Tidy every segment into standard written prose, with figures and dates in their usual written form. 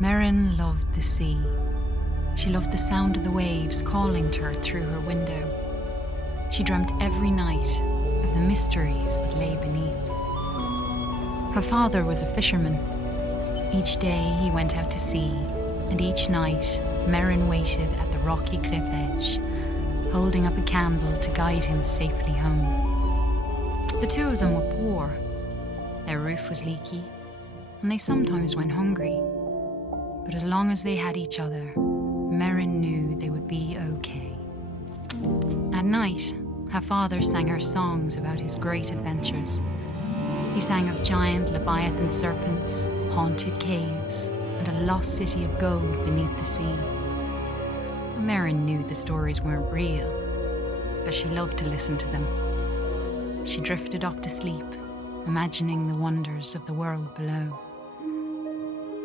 Merrin loved the sea. She loved the sound of the waves calling to her through her window. She dreamt every night of the mysteries that lay beneath. Her father was a fisherman. Each day he went out to sea, and each night Merrin waited at the rocky cliff edge, holding up a candle to guide him safely home. The two of them were poor. Their roof was leaky, and they sometimes went hungry. But as long as they had each other, Merrin knew they would be okay. At night, her father sang her songs about his great adventures. He sang of giant leviathan serpents, haunted caves, and a lost city of gold beneath the sea. Merrin knew the stories weren't real, but she loved to listen to them. She drifted off to sleep, imagining the wonders of the world below.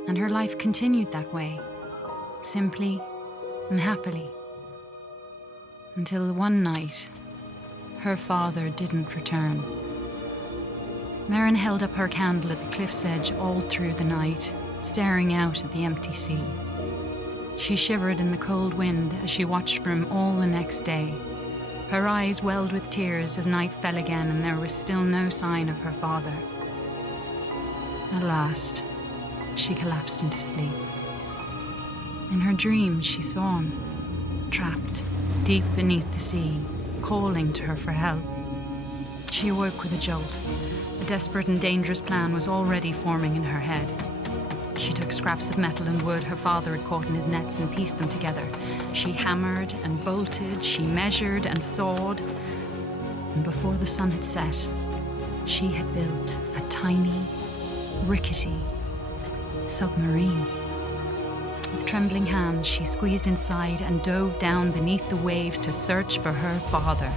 And her life continued that way, simply and happily, until one night, her father didn't return. Merrin held up her candle at the cliff's edge all through the night, staring out at the empty sea. She shivered in the cold wind as she watched for him all the next day. Her eyes welled with tears as night fell again and there was still no sign of her father. At last, she collapsed into sleep. In her dreams, she saw him, trapped deep beneath the sea, calling to her for help. She awoke with a jolt. A desperate and dangerous plan was already forming in her head. She took scraps of metal and wood her father had caught in his nets and pieced them together. She hammered and bolted, she measured and sawed. And before the sun had set, she had built a tiny, rickety submarine. With trembling hands, she squeezed inside and dove down beneath the waves to search for her father.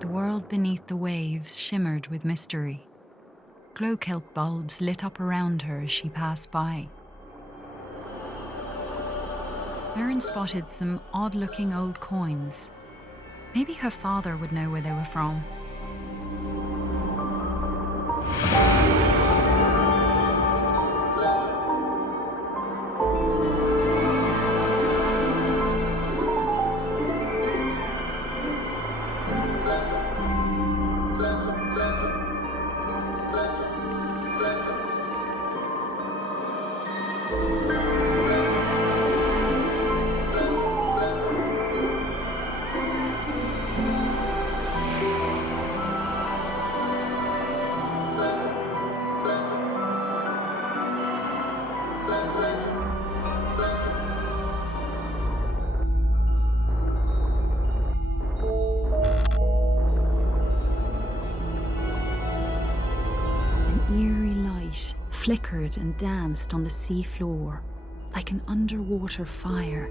The world beneath the waves shimmered with mystery. Glow kelp bulbs lit up around her as she passed by. Merrin spotted some odd-looking old coins. Maybe her father would know where they were from. Eerie light flickered and danced on the sea floor like an underwater fire.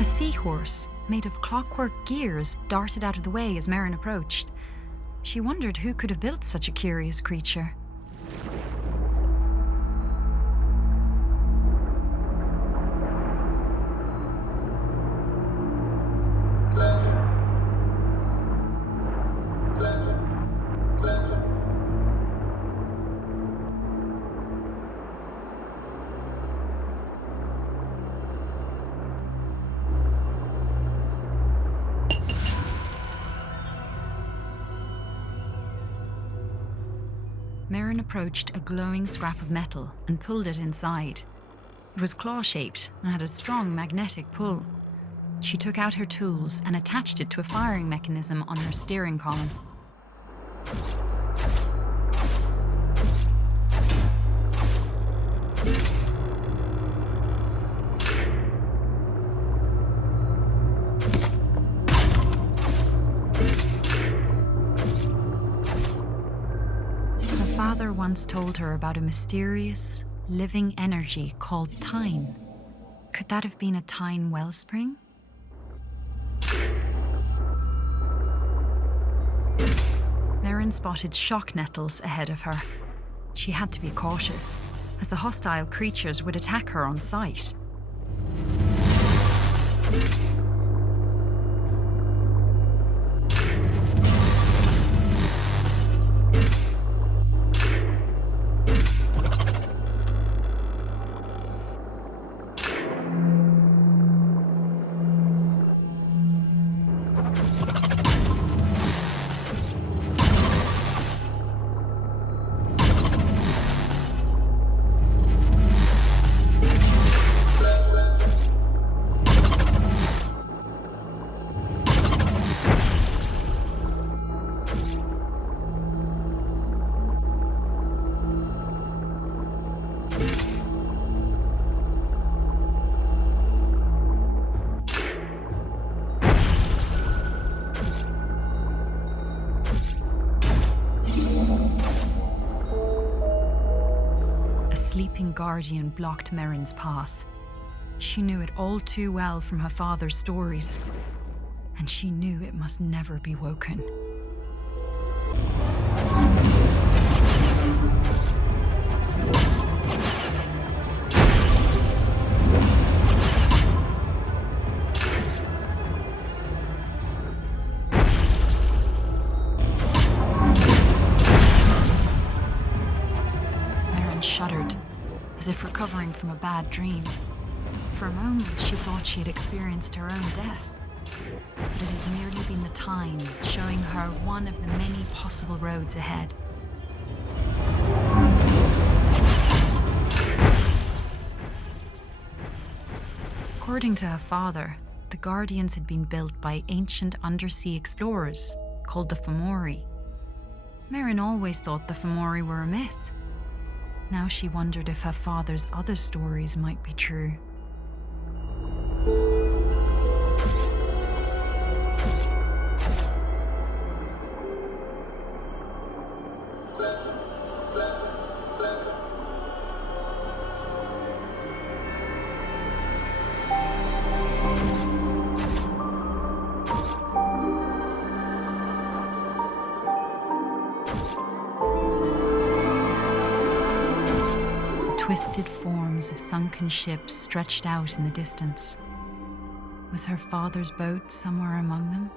A seahorse, made of clockwork gears, darted out of the way as Merrin approached. She wondered who could have built such a curious creature. Merrin approached a glowing scrap of metal and pulled it inside. It was claw-shaped and had a strong magnetic pull. She took out her tools and attached it to a firing mechanism on her steering column. Father once told her about a mysterious, living energy called Tyne. Could that have been a Tyne wellspring? Merrin spotted shock nettles ahead of her. She had to be cautious, as the hostile creatures would attack her on sight. Sleeping guardian blocked Merrin's path. She knew it all too well from her father's stories, and she knew it must never be woken. Shuddered, as if recovering from a bad dream. For a moment, she thought she had experienced her own death, but it had merely been the Tyne showing her one of the many possible roads ahead. According to her father, the Guardians had been built by ancient undersea explorers called the Fomori. Merrin always thought the Fomori were a myth. Now she wondered if her father's other stories might be true. Twisted forms of sunken ships stretched out in the distance. Was her father's boat somewhere among them?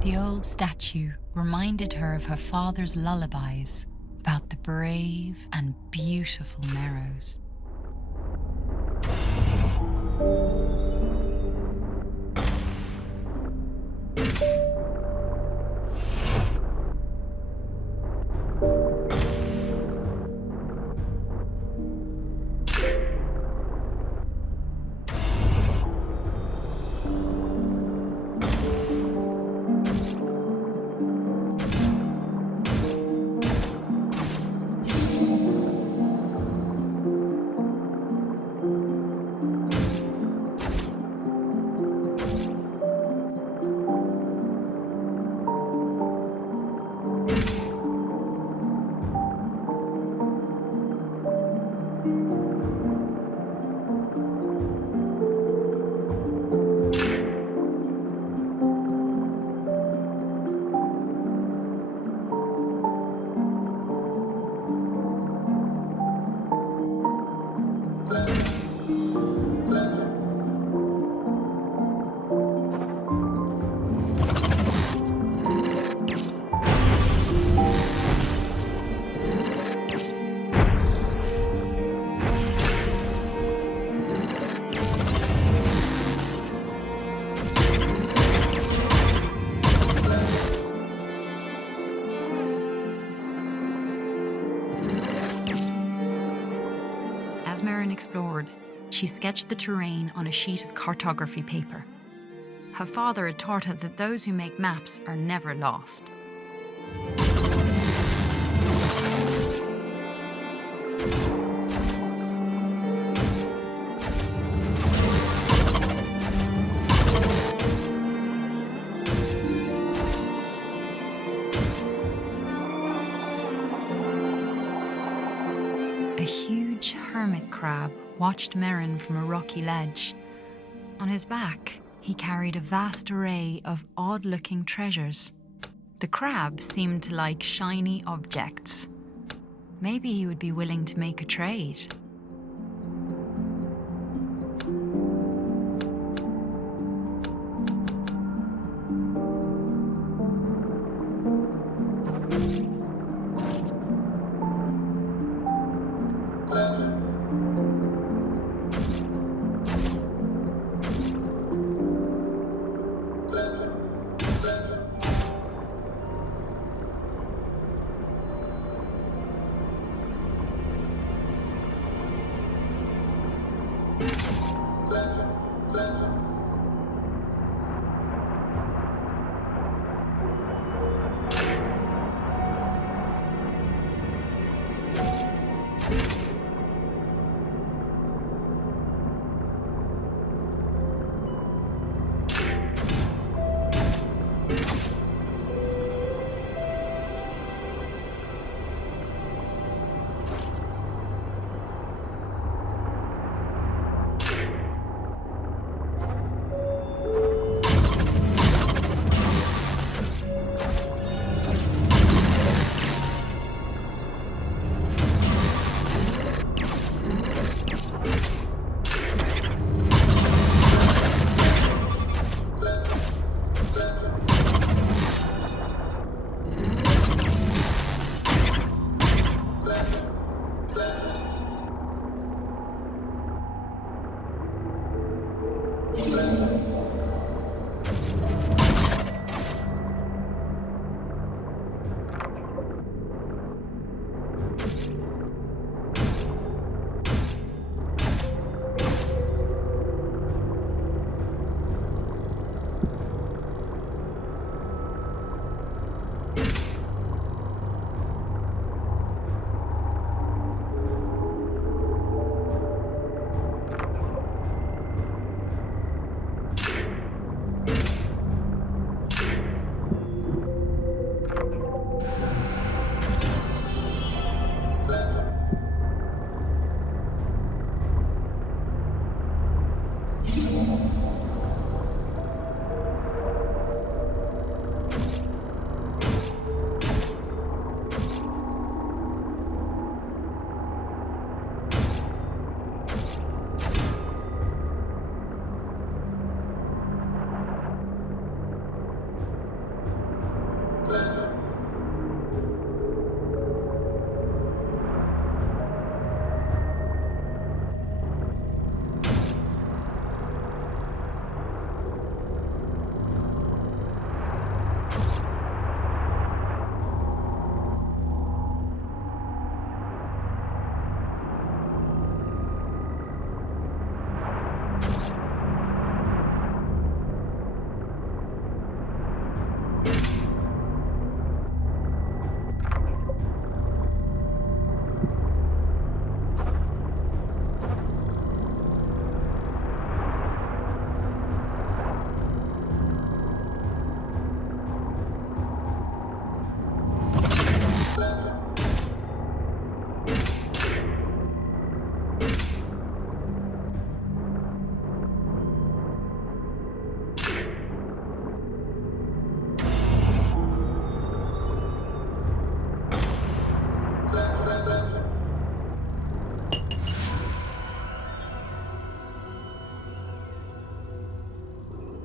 The old statue reminded her of her father's lullabies about the brave and beautiful Merrows. Merrin explored, she sketched the terrain on a sheet of cartography paper. Her father had taught her that those who make maps are never lost. A huge hermit crab watched Merrin from a rocky ledge. On his back, he carried a vast array of odd-looking treasures. The crab seemed to like shiny objects. Maybe he would be willing to make a trade.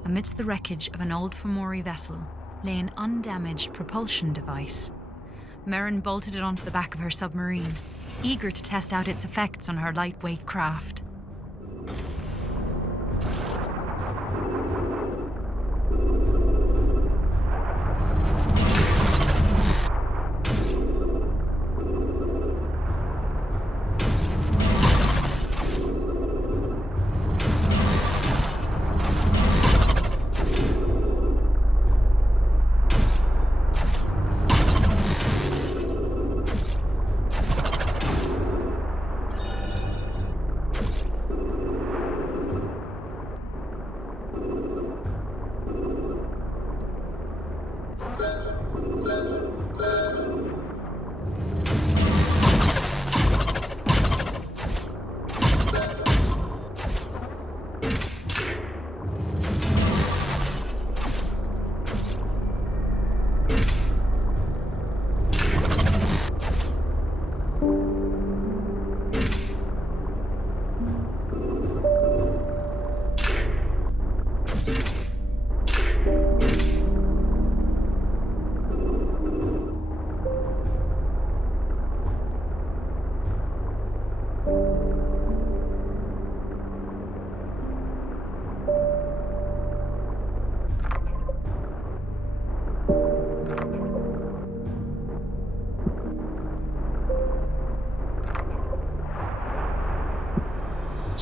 Amidst the wreckage of an old Fomori vessel lay an undamaged propulsion device. Merrin bolted it onto the back of her submarine, eager to test out its effects on her lightweight craft.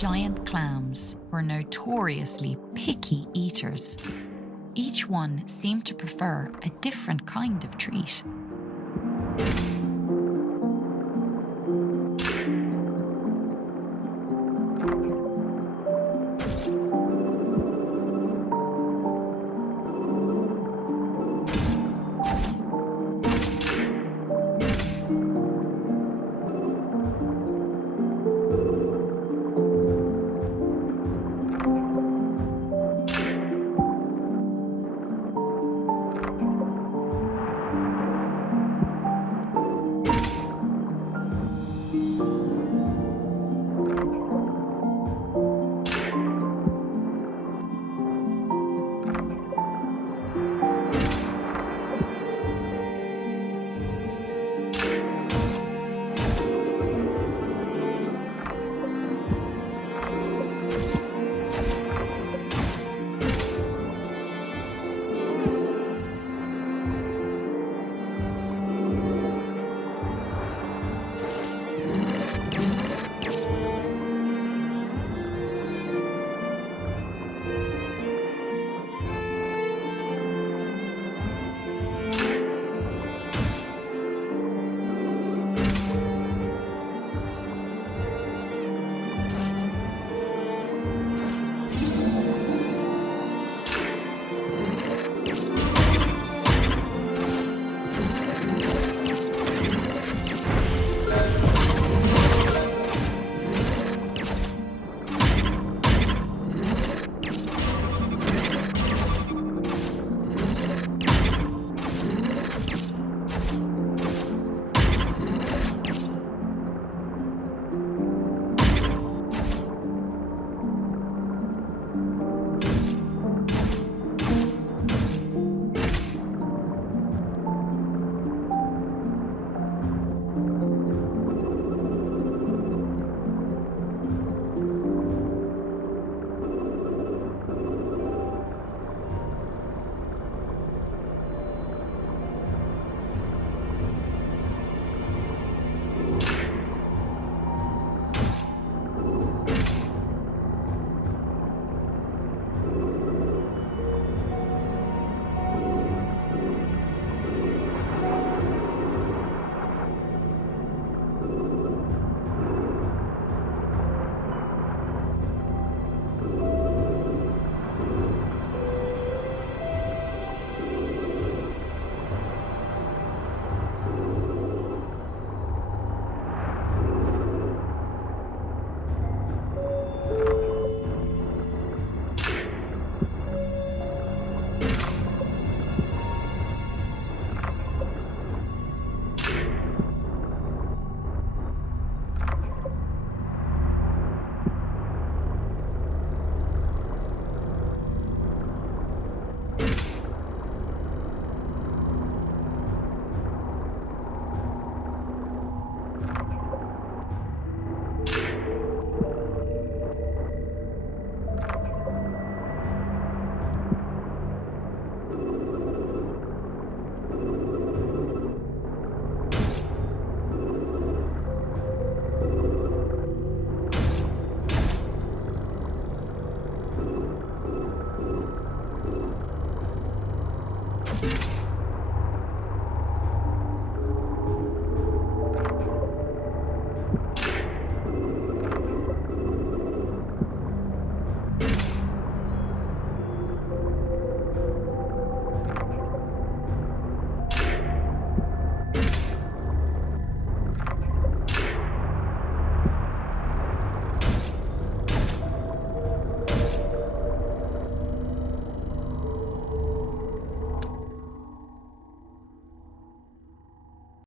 giant clams were notoriously picky eaters. Each one seemed to prefer a different kind of treat. you